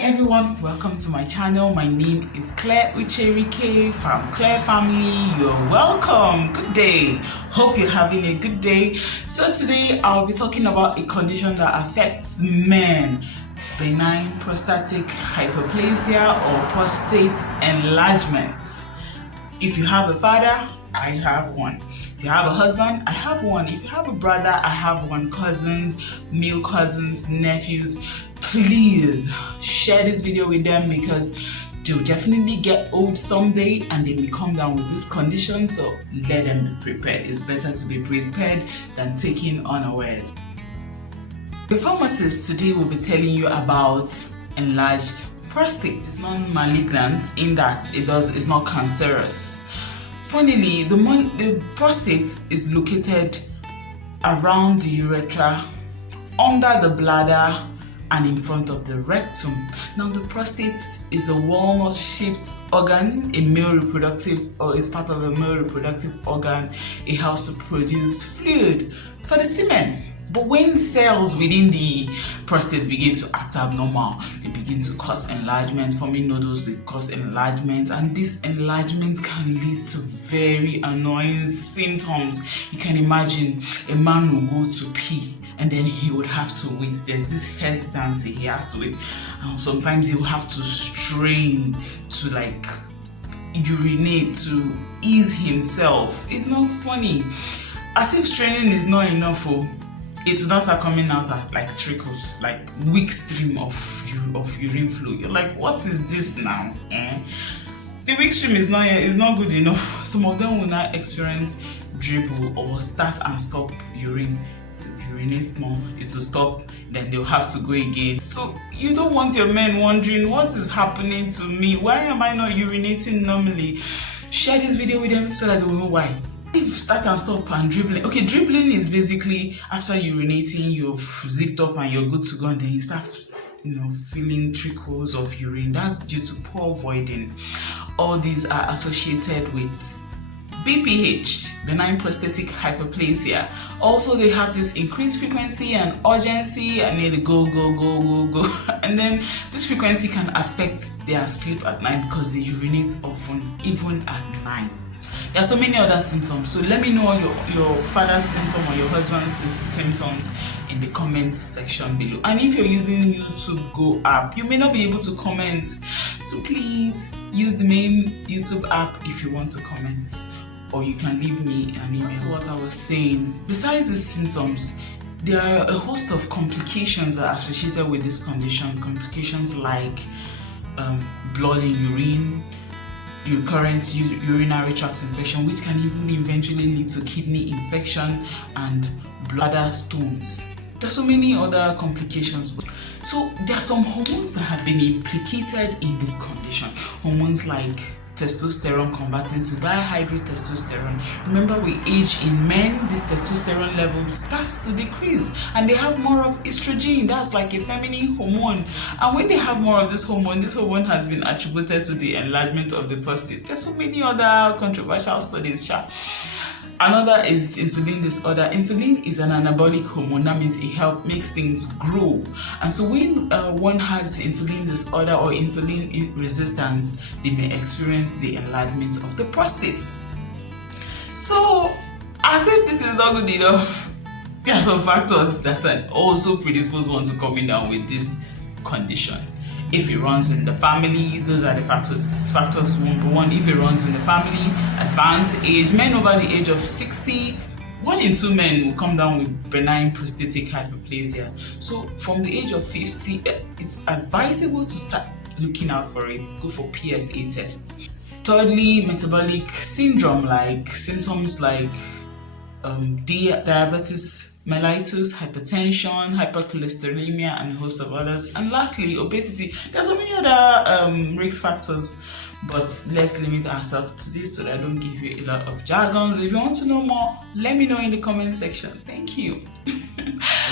everyone, welcome to my channel. My name is CLAREUCHERIKE, Pharm Clare family. You're welcome. Good day. Hope you're having a good day. So today I'll be talking about a condition that affects men: benign prostatic hyperplasia or prostate enlargement. If you have a father, I have one. If you have a husband, I have one. If you have a brother, I have one. Cousins, male cousins, nephews, please share this video with them because they'll definitely get old someday and they may come down with this condition. So let them be prepared. It's better to be prepared than taken unawares. The pharmacist today will be telling you about enlarged prostate. It's non-malignant in that it's not cancerous. Funnily, the prostate is located around the urethra, under the bladder, and in front of the rectum. Now, the prostate is a walnut-shaped organ, a male reproductive, or is part of a male reproductive organ. It helps to produce fluid for the semen. But when cells within the prostate begin to act abnormal, they begin to cause enlargement, forming nodules, they cause enlargement, and these enlargements can lead to very annoying symptoms. You can imagine a man will go to pee and then he would have to wait. There's this hesitancy, he has to wait. And sometimes he will have to strain to urinate to ease himself. It's not funny. As if straining is not enough, it will not start coming out like trickles, like weak stream of urine flow. You're like, what is this now? The weak stream is not good enough. Some of them will not experience dribble or start and stop urine. To urinate more, it will stop, then they'll have to go again. So you don't want your men wondering, what is happening to me? Why am I not urinating normally? Share this video with them so that they will know why. If start and stop and dribbling. Okay, dribbling is basically after urinating, you've zipped up and you're good to go, and then you start feeling trickles of urine. That's due to poor voiding. All these are associated with BPH, benign prostatic hyperplasia. Also, they have this increased frequency and urgency, and they go. And then this frequency can affect their sleep at night because they urinate often, even at night. There are so many other symptoms. So let me know your father's symptom or your husband's symptoms in the comment section below. And if you're using YouTube Go app, you may not be able to comment. So please use the main YouTube app if you want to comment. Or you can leave me an email. That's what I was saying. Besides the symptoms, there are a host of complications that are associated with this condition. Complications like blood in urine, recurrent urinary tract infection, which can even eventually lead to kidney infection and bladder stones. There are so many other complications. So there are some hormones that have been implicated in this condition. Hormones like testosterone converting to dihydrotestosterone. Remember, with age in men, this testosterone level starts to decrease and they have more of estrogen. That's like a feminine hormone. And when they have more of this hormone has been attributed to the enlargement of the prostate. There's so many other controversial studies. Another is insulin disorder. Insulin is an anabolic hormone. That means it makes things grow. And so when one has insulin disorder or insulin resistance, they may experience the enlargement of the prostate. So, as if this is not good enough, there are some factors that can also predispose one to coming down with this condition. If it runs in the family, those are the factors. Factors number one, if it runs in the family, advanced age, men over the age of 60, 1 in 2 men will come down with benign prostatic hyperplasia. So from the age of 50, it's advisable to start looking out for it. Go for PSA test. Thirdly, metabolic syndrome, like symptoms like diabetes mellitus, hypertension, hypercholesterolemia, and a host of others. And lastly, obesity. There's so many other risk factors, but let's limit ourselves to this so that I don't give you a lot of jargons. If you want to know more, let me know in the comment section. Thank you.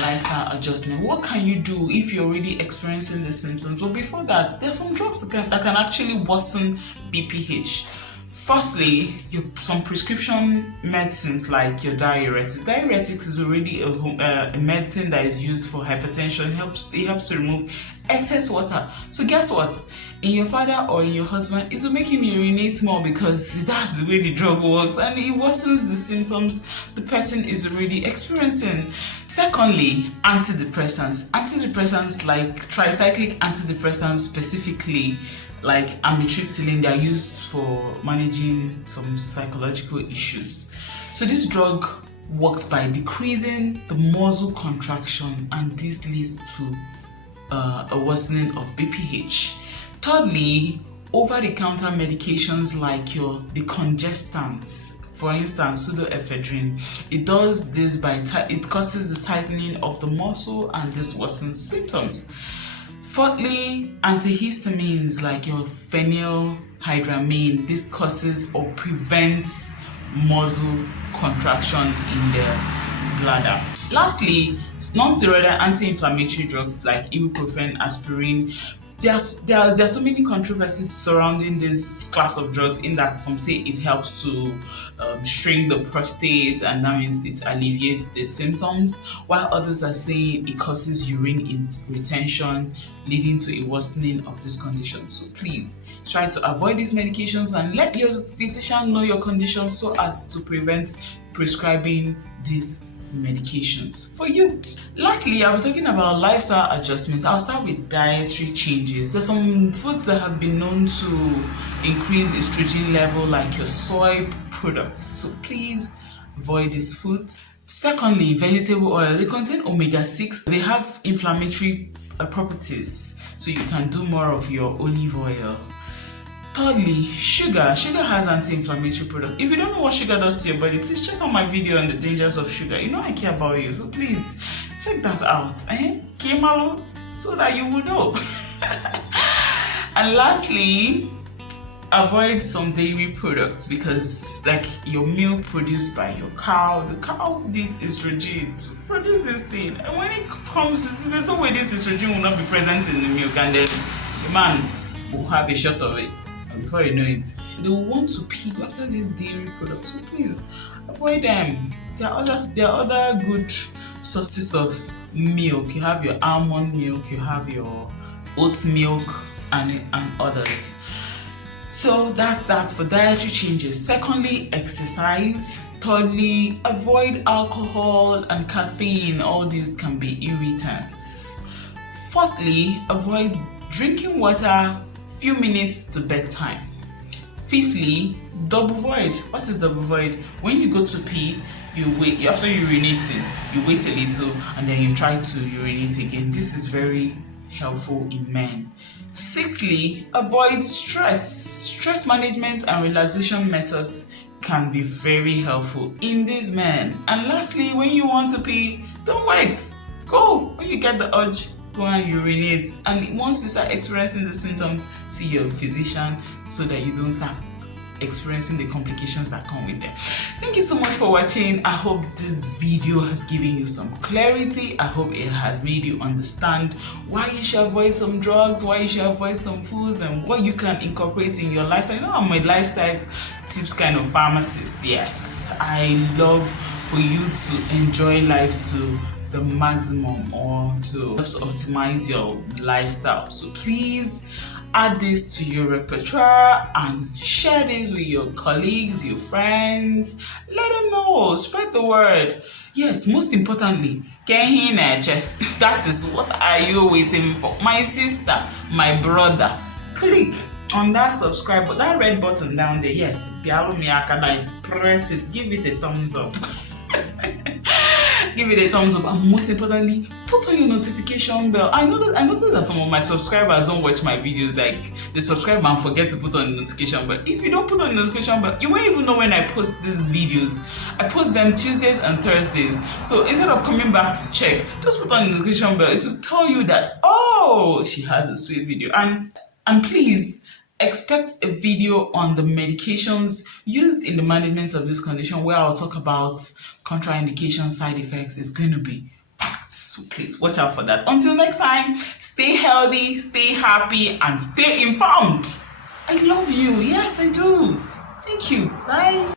Lifestyle adjustment. What can you do if you're already experiencing the symptoms? But before that, there are some drugs that can actually worsen BPH. Firstly, some prescription medicines like your diuretic. Diuretics is already a medicine that is used for hypertension. It helps to remove excess water. So guess what? In your father or in your husband, it will make him urinate more because that's the way the drug works, and it worsens the symptoms the person is already experiencing. Secondly, antidepressants. Antidepressants like tricyclic antidepressants, specifically like amitriptyline, they are used for managing some psychological issues. So this drug works by decreasing the muscle contraction, and this leads to a worsening of BPH. Thirdly, over-the-counter medications like your decongestants, for instance pseudoephedrine, it does this by it causes the tightening of the muscle, and this worsens symptoms. Fourthly, antihistamines like your phenylhydramine, this causes or prevents muscle contraction in the bladder. Lastly, non-steroidal anti-inflammatory drugs like ibuprofen, aspirin. There are so many controversies surrounding this class of drugs, in that some say it helps to shrink the prostate, and that means it alleviates the symptoms, while others are saying it causes urine retention, leading to a worsening of this condition. So please try to avoid these medications and let your physician know your condition so as to prevent prescribing these medications for you. Lastly, I'll be talking about lifestyle adjustments. I'll start with dietary changes. There's some foods that have been known to increase estrogen level, like your soy products, so please avoid these foods. Secondly, vegetable oil. They contain omega-6. They have inflammatory properties, so you can do more of your olive oil. Thirdly, sugar. Sugar has anti-inflammatory products. If you don't know what sugar does to your body, please check out my video on the dangers of sugar. You know I care about you, so please check that out. Kemalo, so that you will know. And lastly, avoid some dairy products, because like your milk produced by your cow, the cow needs estrogen to produce this thing, and when it comes to this, there's no way this estrogen will not be present in the milk, and then the man will have a shot of it. Before you know it, they will want to pee after these dairy products, so please avoid them. There are other good sources of milk. You have your almond milk, you have your oat milk, and others. So that's that for dietary changes. Secondly, exercise. Thirdly, avoid alcohol and caffeine. All these can be irritants. Fourthly, avoid drinking water few minutes to bedtime. Fifthly, double void. What is double void? When you go to pee, you wait. After urinating, you wait a little and then you try to urinate again. This is very helpful in men. Sixthly, avoid stress. Stress management and relaxation methods can be very helpful in these men. And lastly, when you want to pee, don't wait. Go when you get the urge. Go and urinate, and once you start experiencing the symptoms, see your physician so that you don't start experiencing the complications that come with them. Thank you so much for watching. I hope this video has given you some clarity. I hope it has made you understand why you should avoid some drugs, why you should avoid some foods, and what you can incorporate in your lifestyle. You know, I'm a lifestyle tips kind of pharmacist. Yes, I love for you to enjoy life to the maximum, or to optimize your lifestyle. So please add this to your repertoire and share this with your colleagues, your friends. Let them know, spread the word. Yes, most importantly, that is what are you waiting for? My sister, my brother, click on that subscribe button, that red button down there. Yes, press it, give it a thumbs up. Give it a thumbs up, and most importantly, put on your notification bell. I noticed that some of my subscribers don't watch my videos. Like, they subscribe and forget to put on the notification bell. If you don't put on the notification bell, you won't even know when I post these videos. I post them Tuesdays and Thursdays. So instead of coming back to check, just put on the notification bell. It will tell you that, oh, she has a sweet video. And please expect a video on the medications used in the management of this condition, where I'll talk about contraindication, side effects. Is going to be packed, so please watch out for that. Until next time, stay healthy, stay happy, and stay informed. I love you. Yes, I do. Thank you. Bye.